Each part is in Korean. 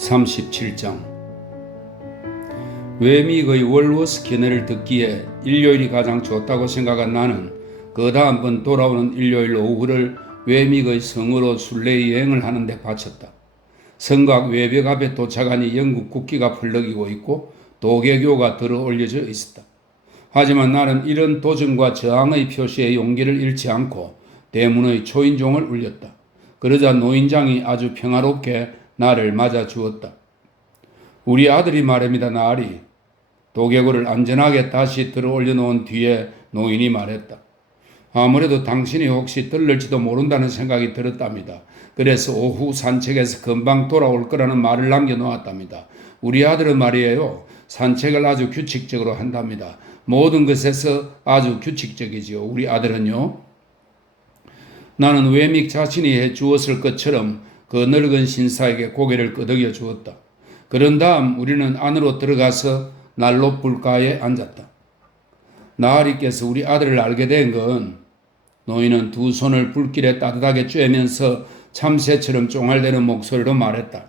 37장 외믹의 월워스키네를 듣기에 일요일이 가장 좋다고 생각한 나는 그 다음번 돌아오는 일요일 오후를 외믹의 성으로 순례 여행을 하는 데 바쳤다. 성곽 외벽 앞에 도착하니 영국 국기가 펄럭이고 있고 도개교가 들어 올려져 있었다. 하지만 나는 이런 도전과 저항의 표시에 용기를 잃지 않고 대문의 초인종을 울렸다. 그러자 노인장이 아주 평화롭게 나를 맞아 주었다. 우리 아들이 말입니다, 나으리. 도개구를 안전하게 다시 들어 올려놓은 뒤에 노인이 말했다. 아무래도 당신이 혹시 떨릴지도 모른다는 생각이 들었답니다. 그래서 오후 산책에서 금방 돌아올 거라는 말을 남겨놓았답니다. 우리 아들은 말이에요. 산책을 아주 규칙적으로 한답니다. 모든 것에서 아주 규칙적이지요. 우리 아들은요. 나는 외믹 자신이 해 주었을 것처럼 그 늙은 신사에게 고개를 끄덕여 주었다. 그런 다음 우리는 안으로 들어가서 난로 불가에 앉았다. 나으리께서 우리 아들을 알게 된 건 노인은 두 손을 불길에 따뜻하게 쬐면서 참새처럼 쫑알대는 목소리로 말했다.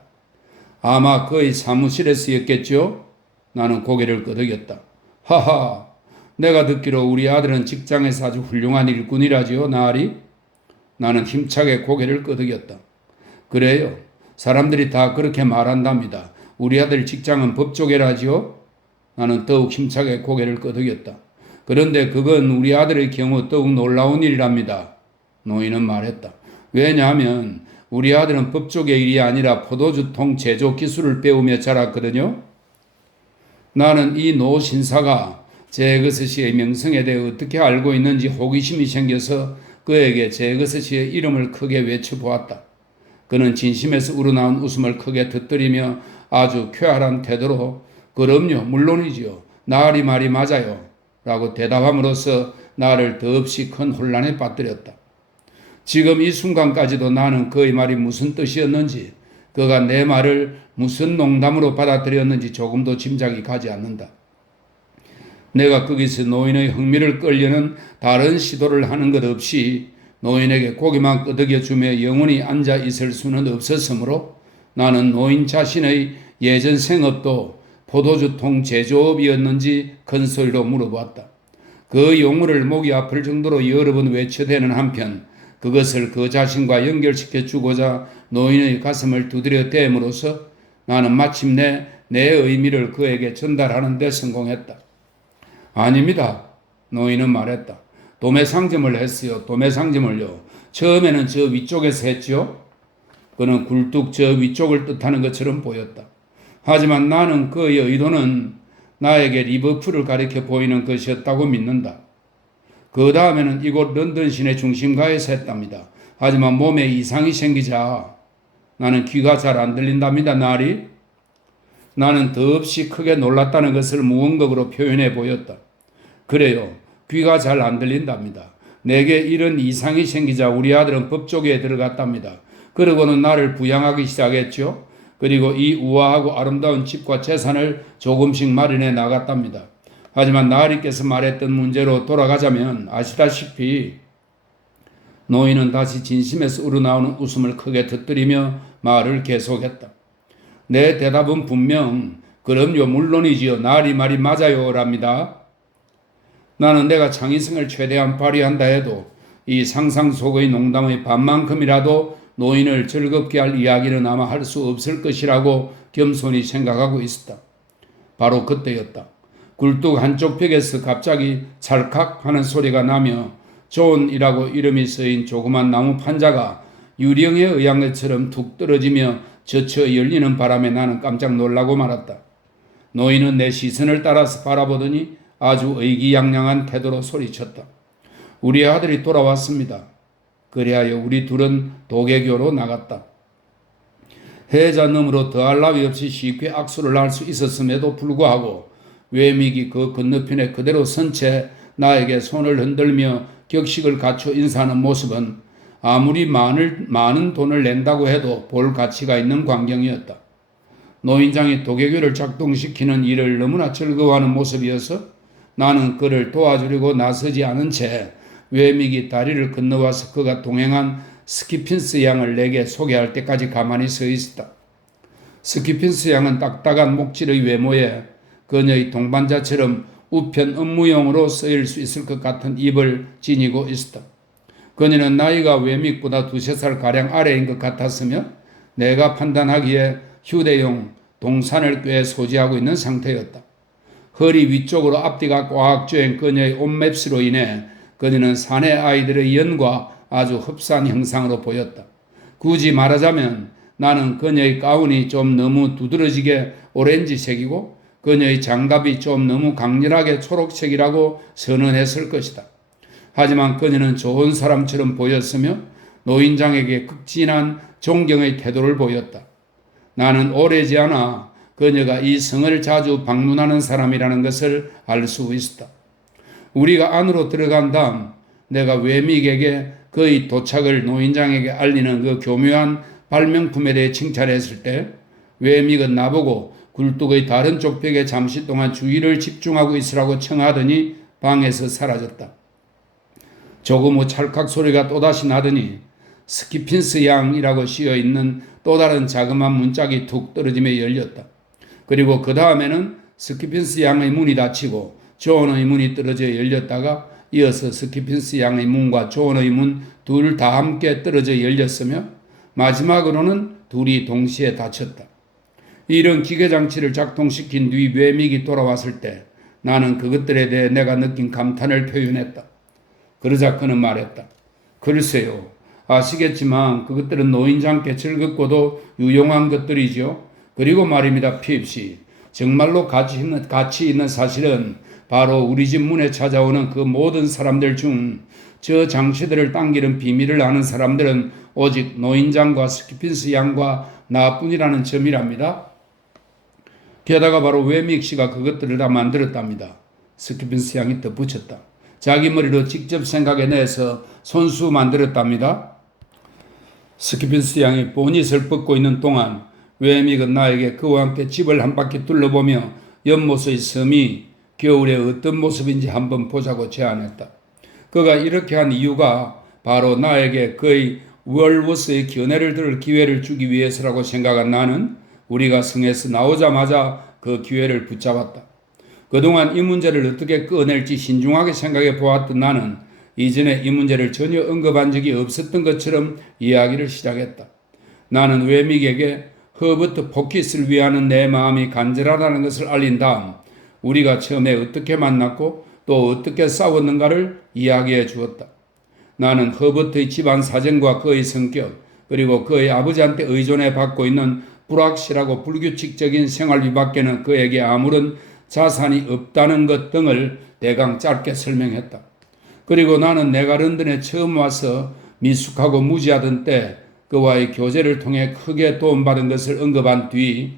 아마 그의 사무실에서였겠죠? 나는 고개를 끄덕였다. 하하, 내가 듣기로 우리 아들은 직장에서 아주 훌륭한 일꾼이라지요, 나으리? 나는 힘차게 고개를 끄덕였다. 그래요. 사람들이 다 그렇게 말한답니다. 우리 아들 직장은 법조계라지요? 나는 더욱 힘차게 고개를 끄덕였다. 그런데 그건 우리 아들의 경우 더욱 놀라운 일이랍니다. 노인은 말했다. 왜냐하면 우리 아들은 법조계 일이 아니라 포도주통 제조 기술을 배우며 자랐거든요. 나는 이 노 신사가 제거스시의 명성에 대해 어떻게 알고 있는지 호기심이 생겨서 그에게 제거스시의 이름을 크게 외쳐보았다. 그는 진심에서 우러나온 웃음을 크게 터뜨리며 아주 쾌활한 태도로 그럼요, 물론이지요. 나으리 말이 맞아요. 라고 대답함으로써 나를 더없이 큰 혼란에 빠뜨렸다. 지금 이 순간까지도 나는 그의 말이 무슨 뜻이었는지, 그가 내 말을 무슨 농담으로 받아들였는지 조금도 짐작이 가지 않는다. 내가 거기서 노인의 흥미를 끌려는 다른 시도를 하는 것 없이 노인에게 고개만 끄덕여주며 영원히 앉아 있을 수는 없었으므로 나는 노인 자신의 예전 생업도 포도주통 제조업이었는지 큰 소리로 물어보았다. 그 용어를 목이 아플 정도로 여러 번 외쳐대는 한편 그것을 그 자신과 연결시켜 주고자 노인의 가슴을 두드려 댐으로써 나는 마침내 내 의미를 그에게 전달하는 데 성공했다. 아닙니다. 노인은 말했다. 도매상점을 했어요. 도매상점을요. 처음에는 저 위쪽에서 했죠. 그는 굴뚝 저 위쪽을 뜻하는 것처럼 보였다. 하지만 나는 그의 의도는 나에게 리버풀을 가리켜 보이는 것이었다고 믿는다. 그 다음에는 이곳 런던 시내 중심가에서 했답니다. 하지만 몸에 이상이 생기자 나는 귀가 잘 안 들린답니다. 나리. 나는 더없이 크게 놀랐다는 것을 무언가로 표현해 보였다. 그래요. 귀가 잘 안 들린답니다. 내게 이런 이상이 생기자 우리 아들은 법조계에 들어갔답니다. 그러고는 나를 부양하기 시작했죠. 그리고 이 우아하고 아름다운 집과 재산을 조금씩 마련해 나갔답니다. 하지만 나으리께서 말했던 문제로 돌아가자면 아시다시피 노인은 다시 진심에서 우러나오는 웃음을 크게 터뜨리며 말을 계속했다. 내 대답은 분명 그럼요, 물론이지요. 나으리 말이 맞아요 랍니다. 나는 내가 창의성을 최대한 발휘한다 해도 이 상상 속의 농담의 반만큼이라도 노인을 즐겁게 할 이야기는 아마 할 수 없을 것이라고 겸손히 생각하고 있었다. 바로 그때였다. 굴뚝 한쪽 벽에서 갑자기 찰칵 하는 소리가 나며 존이라고 이름이 쓰인 조그만 나무 판자가 유령에 의한 것처럼 툭 떨어지며 젖혀 열리는 바람에 나는 깜짝 놀라고 말았다. 노인은 내 시선을 따라서 바라보더니 아주 의기양양한 태도로 소리쳤다. 우리 아들이 돌아왔습니다. 그리하여 우리 둘은 도개교로 나갔다. 해자 너머로 더할 나위 없이 쉽게 악수를 할 수 있었음에도 불구하고 외믹이 그 건너편에 그대로 선 채 나에게 손을 흔들며 격식을 갖춰 인사하는 모습은 아무리 많은 돈을 낸다고 해도 볼 가치가 있는 광경이었다. 노인장이 도개교를 작동시키는 일을 너무나 즐거워하는 모습이어서 나는 그를 도와주려고 나서지 않은 채 외믹이 다리를 건너와서 그가 동행한 스키핀스 양을 내게 소개할 때까지 가만히 서 있었다. 스키핀스 양은 딱딱한 목질의 외모에 그녀의 동반자처럼 우편 업무용으로 쓰일 수 있을 것 같은 입을 지니고 있었다. 그녀는 나이가 외믹보다 2~3살 아래인 것 같았으며 내가 판단하기에 휴대용 동산을 꽤 소지하고 있는 상태였다. 허리 위쪽으로 앞뒤가 꽉 조인 그녀의 옷맵시로 인해 그녀는 사내 아이들의 연과 아주 흡사한 형상으로 보였다. 굳이 말하자면 나는 그녀의 가운이 좀 너무 두드러지게 오렌지색이고 그녀의 장갑이 좀 너무 강렬하게 초록색이라고 선언했을 것이다. 하지만 그녀는 좋은 사람처럼 보였으며 노인장에게 극진한 존경의 태도를 보였다. 나는 오래지 않아 그녀가 이 성을 자주 방문하는 사람이라는 것을 알 수 있었다. 우리가 안으로 들어간 다음 내가 외믹에게 그의 도착을 노인장에게 알리는 그 교묘한 발명품에 대해 칭찬했을 때 외믹은 나보고 굴뚝의 다른 쪽 벽에 잠시 동안 주의를 집중하고 있으라고 청하더니 방에서 사라졌다. 조금 후 찰칵 소리가 또다시 나더니 스키핀스 양이라고 씌어있는 또 다른 자그마한 문짝이 툭 떨어지며 열렸다. 그리고 그 다음에는 스키핀스 양의 문이 닫히고 존의 문이 떨어져 열렸다가 이어서 스키핀스 양의 문과 존의 문 둘 다 함께 떨어져 열렸으며 마지막으로는 둘이 동시에 닫혔다. 이런 기계장치를 작동시킨 뒤 외믹이 돌아왔을 때 나는 그것들에 대해 내가 느낀 감탄을 표현했다. 그러자 그는 말했다. 글쎄요. 아시겠지만 그것들은 노인장께 즐겁고도 유용한 것들이죠. 그리고 말입니다. 핍시. 정말로 가치 있는 사실은 바로 우리 집 문에 찾아오는 그 모든 사람들 중 저 장치들을 당기는 비밀을 아는 사람들은 오직 노인장과 스키핀스 양과 나뿐이라는 점이랍니다. 게다가 바로 외믹 씨가 그것들을 다 만들었답니다. 스키핀스 양이 덧붙였다. 자기 머리로 직접 생각해내서 손수 만들었답니다. 스키핀스 양이 보닛을 벗고 있는 동안 외믹은 나에게 그와 함께 집을 한 바퀴 둘러보며 연못의 섬이 겨울에 어떤 모습인지 한번 보자고 제안했다. 그가 이렇게 한 이유가 바로 나에게 그의 월워스의 견해를 들을 기회를 주기 위해서라고 생각한 나는 우리가 성에서 나오자마자 그 기회를 붙잡았다. 그동안 이 문제를 어떻게 꺼낼지 신중하게 생각해 보았던 나는 이전에 이 문제를 전혀 언급한 적이 없었던 것처럼 이야기를 시작했다. 나는 외믹에게 허버트 포킷을 위하는 내 마음이 간절하다는 것을 알린 다음 우리가 처음에 어떻게 만났고 또 어떻게 싸웠는가를 이야기해 주었다. 나는 허버트의 집안 사정과 그의 성격 그리고 그의 아버지한테 의존해 받고 있는 불확실하고 불규칙적인 생활비 밖에는 그에게 아무런 자산이 없다는 것 등을 대강 짧게 설명했다. 그리고 나는 내가 런던에 처음 와서 미숙하고 무지하던 때 그와의 교제를 통해 크게 도움받은 것을 언급한 뒤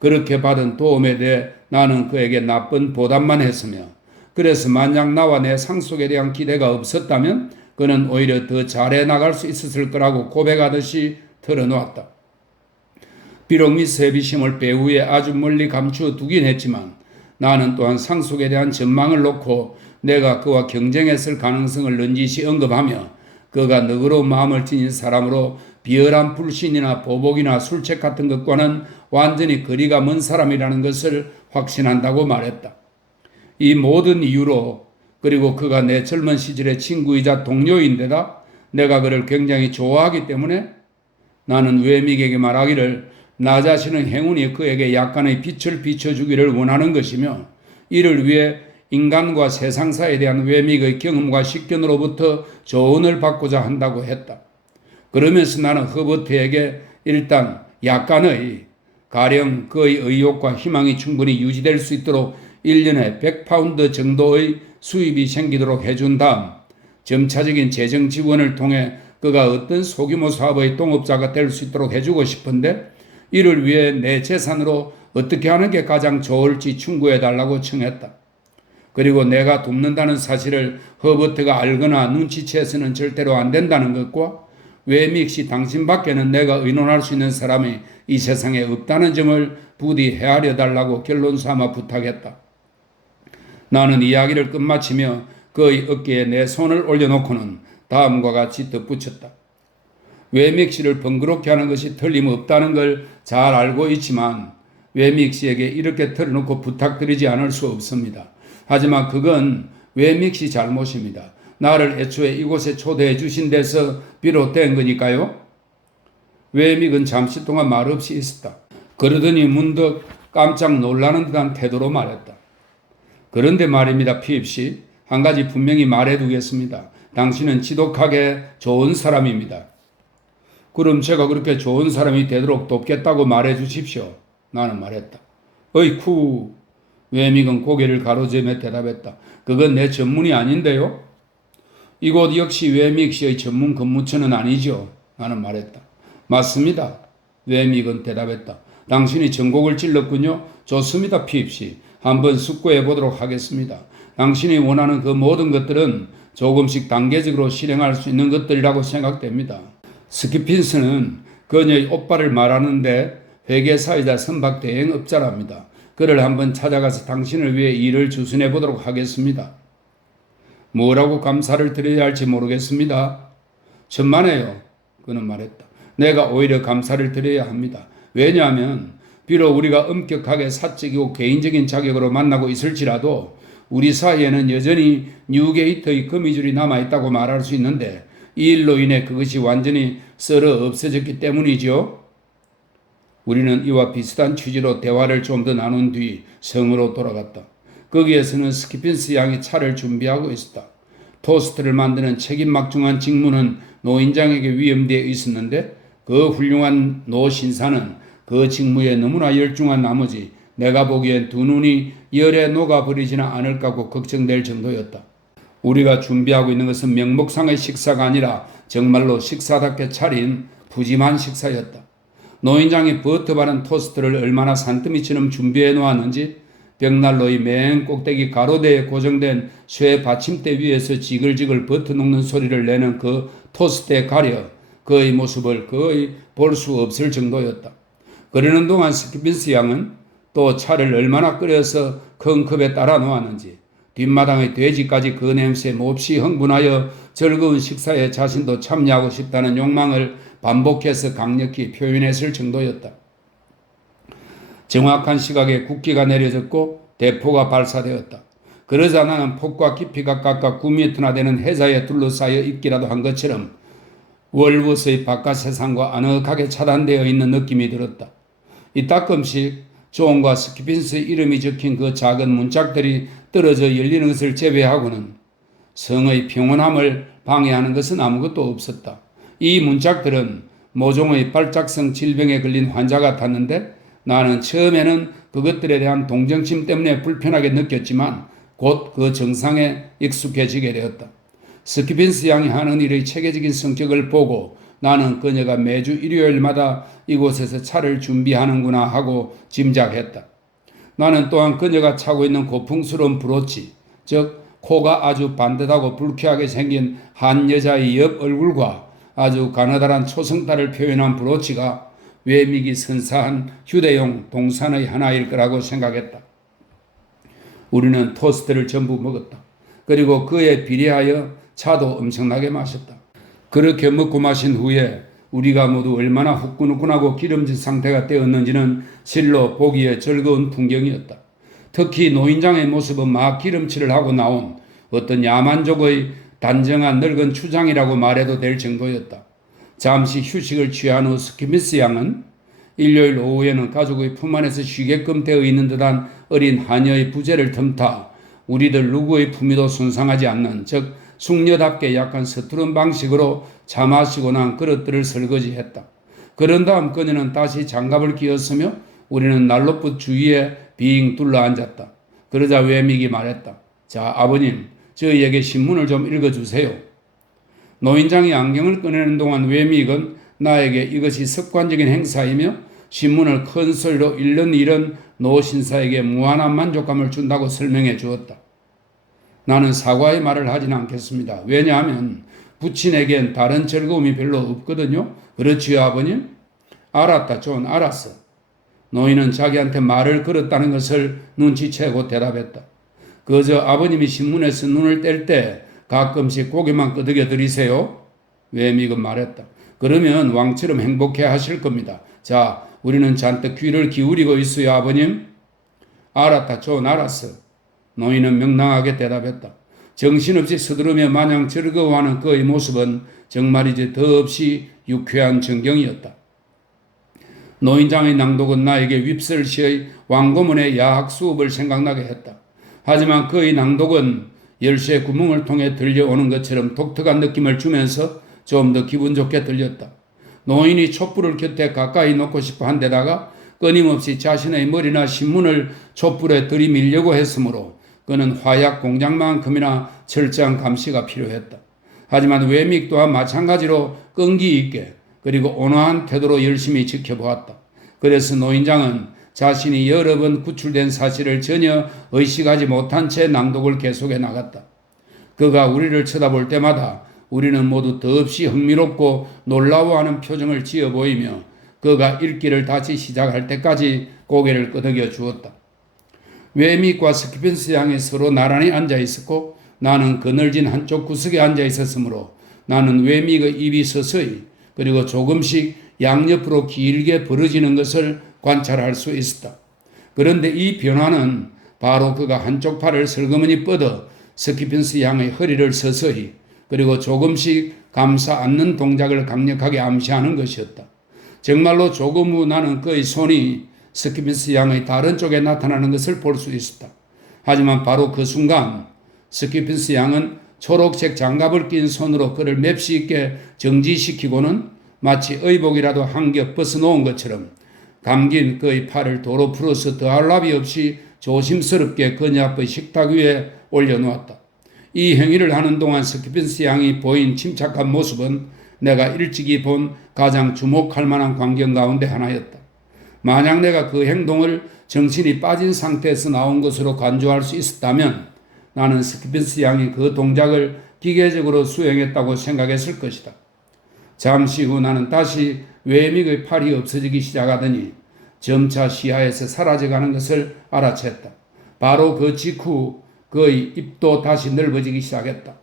그렇게 받은 도움에 대해 나는 그에게 나쁜 보답만 했으며 그래서 만약 나와 내 상속에 대한 기대가 없었다면 그는 오히려 더 잘해 나갈 수 있었을 거라고 고백하듯이 털어놓았다. 비록 미스 해비심을 배후에 아주 멀리 감추어 두긴 했지만 나는 또한 상속에 대한 전망을 놓고 내가 그와 경쟁했을 가능성을 넌지시 언급하며 그가 너그러운 마음을 지닌 사람으로 비열한 불신이나 보복이나 술책 같은 것과는 완전히 거리가 먼 사람이라는 것을 확신한다고 말했다. 이 모든 이유로 그리고 그가 내 젊은 시절의 친구이자 동료인데다 내가 그를 굉장히 좋아하기 때문에 나는 외믹에게 말하기를 나 자신은 행운이 그에게 약간의 빛을 비춰주기를 원하는 것이며 이를 위해 인간과 세상사에 대한 외믹의 경험과 식견으로부터 조언을 받고자 한다고 했다. 그러면서 나는 허버트에게 일단 약간의 가령 그의 의욕과 희망이 충분히 유지될 수 있도록 1년에 100파운드 정도의 수입이 생기도록 해준 다음 점차적인 재정 지원을 통해 그가 어떤 소규모 사업의 동업자가 될 수 있도록 해주고 싶은데 이를 위해 내 재산으로 어떻게 하는 게 가장 좋을지 충고해달라고 청했다. 그리고 내가 돕는다는 사실을 허버트가 알거나 눈치채서는 절대로 안 된다는 것과 외믹시 당신밖에는 내가 의논할 수 있는 사람이 이 세상에 없다는 점을 부디 헤아려 달라고 결론 삼아 부탁했다. 나는 이야기를 끝마치며 그의 어깨에 내 손을 올려놓고는 다음과 같이 덧붙였다. 외믹 씨를 번거롭게 하는 것이 틀림없다는 걸 잘 알고 있지만 외믹 씨에게 이렇게 털어놓고 부탁드리지 않을 수 없습니다. 하지만 그건 외믹 씨 잘못입니다. 나를 애초에 이곳에 초대해 주신 데서 비롯된 거니까요. 외믹은 잠시 동안 말없이 있었다. 그러더니 문득 깜짝 놀라는 듯한 태도로 말했다. 그런데 말입니다, 피입씨. 한 가지 분명히 말해두겠습니다. 당신은 지독하게 좋은 사람입니다. 그럼 제가 그렇게 좋은 사람이 되도록 돕겠다고 말해주십시오. 나는 말했다. 어이쿠. 외믹은 고개를 가로저며 대답했다. 그건 내 전문이 아닌데요. 이곳 역시 외믹 씨의 전문 근무처는 아니죠. 나는 말했다. 맞습니다. 외믹은 대답했다. 당신이 전곡을 찔렀군요. 좋습니다, 피입씨. 한번 숙고해 보도록 하겠습니다. 당신이 원하는 그 모든 것들은 조금씩 단계적으로 실행할 수 있는 것들이라고 생각됩니다. 스키핀스는 그녀의 오빠를 말하는데 회계사이자 선박 대행업자랍니다. 그를 한번 찾아가서 당신을 위해 일을 주선해 보도록 하겠습니다. 뭐라고 감사를 드려야 할지 모르겠습니다. 천만에요. 그는 말했다. 내가 오히려 감사를 드려야 합니다. 왜냐하면 비록 우리가 엄격하게 사적이고 개인적인 자격으로 만나고 있을지라도 우리 사이에는 여전히 뉴게이트의 거미줄이 남아있다고 말할 수 있는데 이 일로 인해 그것이 완전히 썰어 없어졌기 때문이죠. 우리는 이와 비슷한 취지로 대화를 좀 더 나눈 뒤 성으로 돌아갔다. 거기에서는 스키핀스 양이 차를 준비하고 있었다. 토스트를 만드는 책임막중한 직무는 노인장에게 위임되어 있었는데 그 훌륭한 노 신사는 그 직무에 너무나 열중한 나머지 내가 보기엔 두 눈이 열에 녹아버리지는 않을까고 걱정될 정도였다. 우리가 준비하고 있는 것은 명목상의 식사가 아니라 정말로 식사답게 차린 푸짐한 식사였다. 노인장이 버터 바른 토스트를 얼마나 산더미처럼 준비해 놓았는지 벽난로의 맨 꼭대기 가로대에 고정된 쇠 받침대 위에서 지글지글 버터 녹는 소리를 내는 그 토스트에 가려 그의 모습을 거의 볼 수 없을 정도였다. 그러는 동안 스키핀스 양은 또 차를 얼마나 끓여서 큰 컵에 따라 놓았는지 뒷마당의 돼지까지 그 냄새에 몹시 흥분하여 즐거운 식사에 자신도 참여하고 싶다는 욕망을 반복해서 강력히 표현했을 정도였다. 정확한 시각에 국기가 내려졌고 대포가 발사되었다. 그러자 나는 폭과 깊이가 각각 9m나 되는 해자에 둘러싸여 있기라도 한 것처럼 월봇의 바깥 세상과 아늑하게 차단되어 있는 느낌이 들었다. 이따끔씩 존과 스키핀스의 이름이 적힌 그 작은 문짝들이 떨어져 열리는 것을 제외하고는 성의 평온함을 방해하는 것은 아무것도 없었다. 이 문짝들은 모종의 발작성 질병에 걸린 환자 같았는데 나는 처음에는 그것들에 대한 동정심 때문에 불편하게 느꼈지만 곧 그 정상에 익숙해지게 되었다. 스키핀스 양이 하는 일의 체계적인 성격을 보고 나는 그녀가 매주 일요일마다 이곳에서 차를 준비하는구나 하고 짐작했다. 나는 또한 그녀가 차고 있는 고풍스러운 브로치, 즉 코가 아주 반듯하고 불쾌하게 생긴 한 여자의 옆 얼굴과 아주 가느다란 초성달을 표현한 브로치가 외믹이 선사한 휴대용 동산의 하나일 거라고 생각했다. 우리는 토스트를 전부 먹었다. 그리고 그에 비례하여 차도 엄청나게 마셨다. 그렇게 먹고 마신 후에 우리가 모두 얼마나 후끈후끈하고 기름진 상태가 되었는지는 실로 보기에 즐거운 풍경이었다. 특히 노인장의 모습은 막 기름칠을 하고 나온 어떤 야만족의 단정한 늙은 추장이라고 말해도 될 정도였다. 잠시 휴식을 취한 후 스키핀스 양은 일요일 오후에는 가족의 품 안에서 쉬게끔 되어 있는 듯한 어린 하녀의 부재를 틈타 우리들 누구의 품위도 손상하지 않는, 즉 숙녀답게 약간 서투른 방식으로 차 마시고 난 그릇들을 설거지했다. 그런 다음 그녀는 다시 장갑을 끼웠으며 우리는 난로붓 주위에 빙 둘러앉았다. 그러자 외믹이 말했다. 자, 아버님, 저희에게 신문을 좀 읽어주세요. 노인장이 안경을 꺼내는 동안 외믹은 나에게 이것이 습관적인 행사이며 신문을 큰 소리로 읽는 일은 노 신사에게 무한한 만족감을 준다고 설명해 주었다. 나는 사과의 말을 하진 않겠습니다. 왜냐하면 부친에겐 다른 즐거움이 별로 없거든요. 그렇지요, 아버님? 알았다, 존, 알았어. 노인은 자기한테 말을 걸었다는 것을 눈치채고 대답했다. 그저 아버님이 신문에서 눈을 뗄 때 가끔씩 고개만 끄덕여 드리세요. 외믹은 말했다. 그러면 왕처럼 행복해 하실 겁니다. 자, 우리는 잔뜩 귀를 기울이고 있어요, 아버님. 알았다, 좋은 알았어. 노인은 명랑하게 대답했다. 정신없이 서두르며 마냥 즐거워하는 그의 모습은 정말이지 더없이 유쾌한 전경이었다. 노인장의 낭독은 나에게 윕슬시의 왕고문의 야학 수업을 생각나게 했다. 하지만 그의 낭독은 열쇠 구멍을 통해 들려오는 것처럼 독특한 느낌을 주면서 좀 더 기분 좋게 들렸다. 노인이 촛불을 곁에 가까이 놓고 싶어 한 데다가 끊임없이 자신의 머리나 신문을 촛불에 들이밀려고 했으므로 그는 화약 공장만큼이나 철저한 감시가 필요했다. 하지만 외믹 또한 마찬가지로 끈기 있게 그리고 온화한 태도로 열심히 지켜보았다. 그래서 노인장은 자신이 여러 번 구출된 사실을 전혀 의식하지 못한 채 낭독을 계속해 나갔다. 그가 우리를 쳐다볼 때마다 우리는 모두 더없이 흥미롭고 놀라워하는 표정을 지어 보이며 그가 읽기를 다시 시작할 때까지 고개를 끄덕여 주었다. 외믹과 스키펜스 양이 서로 나란히 앉아 있었고 나는 그늘진 한쪽 구석에 앉아 있었으므로 나는 외믹의 입이 서서히 그리고 조금씩 양옆으로 길게 벌어지는 것을 관찰할 수 있었다. 그런데 이 변화는 바로 그가 한쪽 팔을 슬그머니 뻗어 스키펜스 양의 허리를 서서히 그리고 조금씩 감싸 안는 동작을 강력하게 암시하는 것이었다. 정말로 조금 후 나는 그의 손이 스키펜스 양의 다른 쪽에 나타나는 것을 볼 수 있었다. 하지만 바로 그 순간 스키펜스 양은 초록색 장갑을 낀 손으로 그를 맵시 있게 정지시키고는 마치 의복이라도 한 겹 벗어놓은 것처럼 감긴 그의 팔을 도로 풀어서 더할 나위 없이 조심스럽게 그녀 앞의 식탁 위에 올려놓았다. 이 행위를 하는 동안 스키펜스 양이 보인 침착한 모습은 내가 일찍이 본 가장 주목할 만한 광경 가운데 하나였다. 만약 내가 그 행동을 정신이 빠진 상태에서 나온 것으로 간주할 수 있었다면 나는 스키펜스 양이 그 동작을 기계적으로 수행했다고 생각했을 것이다. 잠시 후 나는 다시 외믹의 팔이 없어지기 시작하더니 점차 시야에서 사라져가는 것을 알아챘다. 바로 그 직후 그의 입도 다시 넓어지기 시작했다.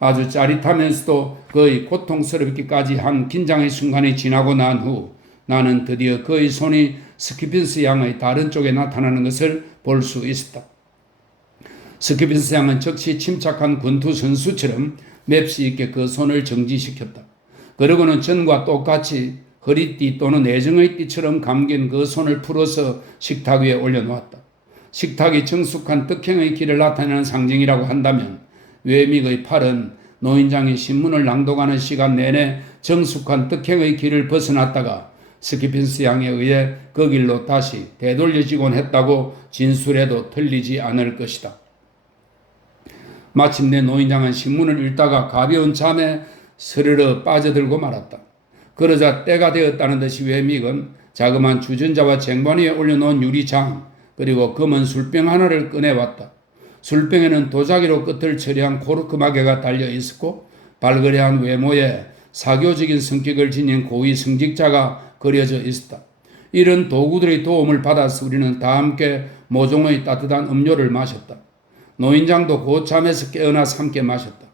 아주 짜릿하면서도 거의 고통스럽기까지 한 긴장의 순간이 지나고 난 후 나는 드디어 그의 손이 스키펜스 양의 다른 쪽에 나타나는 것을 볼 수 있었다. 스키펜스 양은 즉시 침착한 권투 선수처럼 맵시 있게 그 손을 정지시켰다. 그러고는 전과 똑같이 허리띠 또는 애정의 띠처럼 감긴 그 손을 풀어서 식탁 위에 올려놓았다. 식탁이 정숙한 덕행의 길을 나타내는 상징이라고 한다면 외믹의 팔은 노인장이 신문을 낭독하는 시간 내내 정숙한 덕행의 길을 벗어났다가 스키펜스 양에 의해 그 길로 다시 되돌려지곤 했다고 진술해도 틀리지 않을 것이다. 마침내 노인장은 신문을 읽다가 가벼운 잠에 스르르 빠져들고 말았다. 그러자 때가 되었다는 듯이 외믹은 자그마한 주전자와 쟁반 위에 올려놓은 유리장 그리고 검은 술병 하나를 꺼내왔다. 술병에는 도자기로 끝을 처리한 코르크 마개가 달려 있었고 발그레한 외모에 사교적인 성격을 지닌 고위 성직자가 그려져 있었다. 이런 도구들의 도움을 받아서 우리는 다 함께 모종의 따뜻한 음료를 마셨다. 노인장도 곧 잠에서 깨어나 함께 마셨다.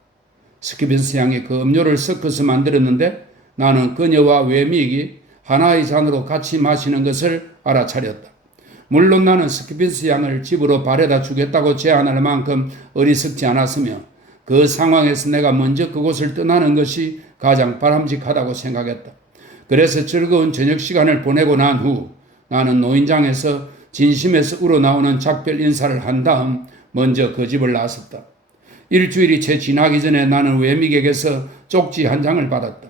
스키펜스 양이 그 음료를 섞어서 만들었는데 나는 그녀와 외믹이 하나의 잔으로 같이 마시는 것을 알아차렸다. 물론 나는 스키펜스 양을 집으로 바래다 주겠다고 제안할 만큼 어리석지 않았으며 그 상황에서 내가 먼저 그곳을 떠나는 것이 가장 바람직하다고 생각했다. 그래서 즐거운 저녁 시간을 보내고 난 후 나는 노인장에서 진심에서 우러나오는 작별 인사를 한 다음 먼저 그 집을 나섰다. 일주일이 채 지나기 전에 나는 외믹에게서 쪽지 한 장을 받았다.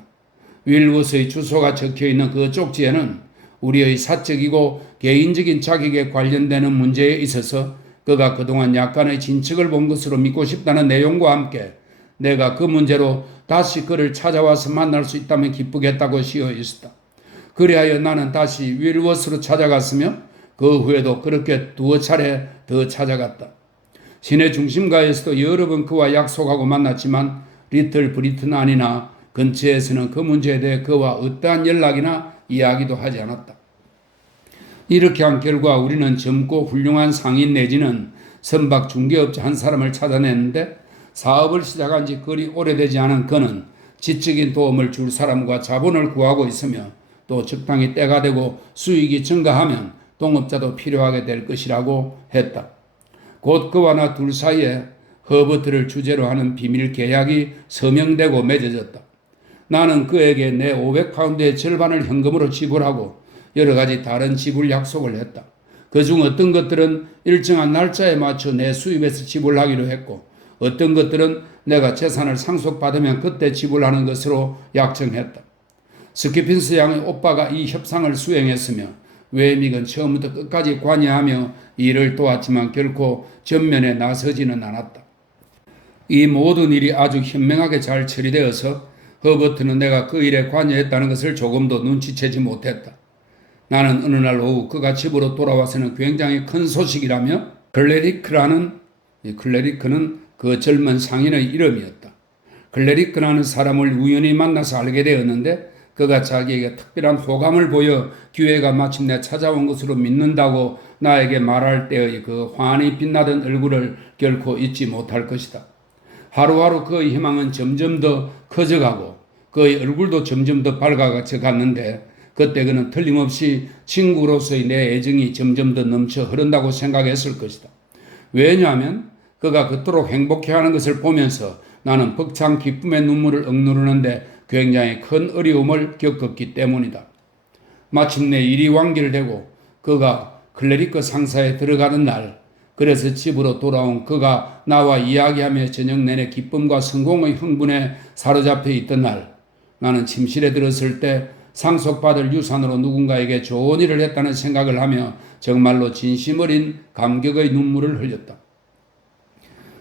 윌워스의 주소가 적혀있는 그 쪽지에는 우리의 사적이고 개인적인 자격에 관련되는 문제에 있어서 그가 그동안 약간의 진척을 본 것으로 믿고 싶다는 내용과 함께 내가 그 문제로 다시 그를 찾아와서 만날 수 있다면 기쁘겠다고 씌어 있었다. 그리하여 나는 다시 윌워스로 찾아갔으며 그 후에도 그렇게 두어 차례 더 찾아갔다. 시내 중심가에서도 여러 번 그와 약속하고 만났지만 리틀 브리튼 안이나 근처에서는 그 문제에 대해 그와 어떠한 연락이나 이야기도 하지 않았다. 이렇게 한 결과 우리는 젊고 훌륭한 상인 내지는 선박 중개업자 한 사람을 찾아냈는데 사업을 시작한 지 그리 오래되지 않은 그는 지적인 도움을 줄 사람과 자본을 구하고 있으며 또 적당히 때가 되고 수익이 증가하면 동업자도 필요하게 될 것이라고 했다. 곧 그와 나 둘 사이에 허버트를 주제로 하는 비밀 계약이 서명되고 맺어졌다. 나는 그에게 내 500파운드의 절반을 현금으로 지불하고 여러 가지 다른 지불 약속을 했다. 그중 어떤 것들은 일정한 날짜에 맞춰 내 수입에서 지불하기로 했고 어떤 것들은 내가 재산을 상속받으면 그때 지불하는 것으로 약정했다. 스키핀스 양의 오빠가 이 협상을 수행했으며 웨믹은 처음부터 끝까지 관여하며 일을 도왔지만 결코 전면에 나서지는 않았다. 이 모든 일이 아주 현명하게 잘 처리되어서 허버트는 내가 그 일에 관여했다는 것을 조금도 눈치채지 못했다. 나는 어느 날 오후 그가 집으로 돌아와서는 굉장히 큰 소식이라며 클레리크는 그 젊은 상인의 이름이었다. 클레리크라는 사람을 우연히 만나서 알게 되었는데 그가 자기에게 특별한 호감을 보여 기회가 마침내 찾아온 것으로 믿는다고 나에게 말할 때의 그 환히 빛나던 얼굴을 결코 잊지 못할 것이다. 하루하루 그의 희망은 점점 더 커져가고 그의 얼굴도 점점 더 밝아져 갔는데 그때 그는 틀림없이 친구로서의 내 애정이 점점 더 넘쳐 흐른다고 생각했을 것이다. 왜냐하면 그가 그토록 행복해하는 것을 보면서 나는 벅찬 기쁨의 눈물을 억누르는데 굉장히 큰 어려움을 겪었기 때문이다. 마침내 일이 완결되고 그가 클레리크 상사에 들어가는 날, 그래서 집으로 돌아온 그가 나와 이야기하며 저녁 내내 기쁨과 성공의 흥분에 사로잡혀 있던 날, 나는 침실에 들었을 때 상속받을 유산으로 누군가에게 좋은 일을 했다는 생각을 하며 정말로 진심 어린 감격의 눈물을 흘렸다.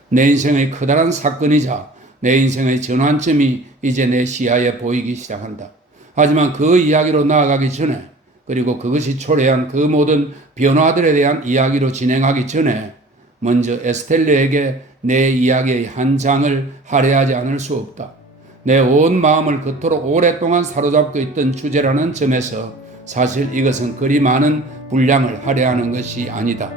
내 인생의 커다란 사건이자 내 인생의 전환점이 이제 내 시야에 보이기 시작한다. 하지만 그 이야기로 나아가기 전에 그리고 그것이 초래한 그 모든 변화들에 대한 이야기로 진행하기 전에 먼저 에스텔레에게 내 이야기의 한 장을 할애하지 않을 수 없다. 내 온 마음을 그토록 오랫동안 사로잡고 있던 주제라는 점에서 사실 이것은 그리 많은 분량을 할애하는 것이 아니다.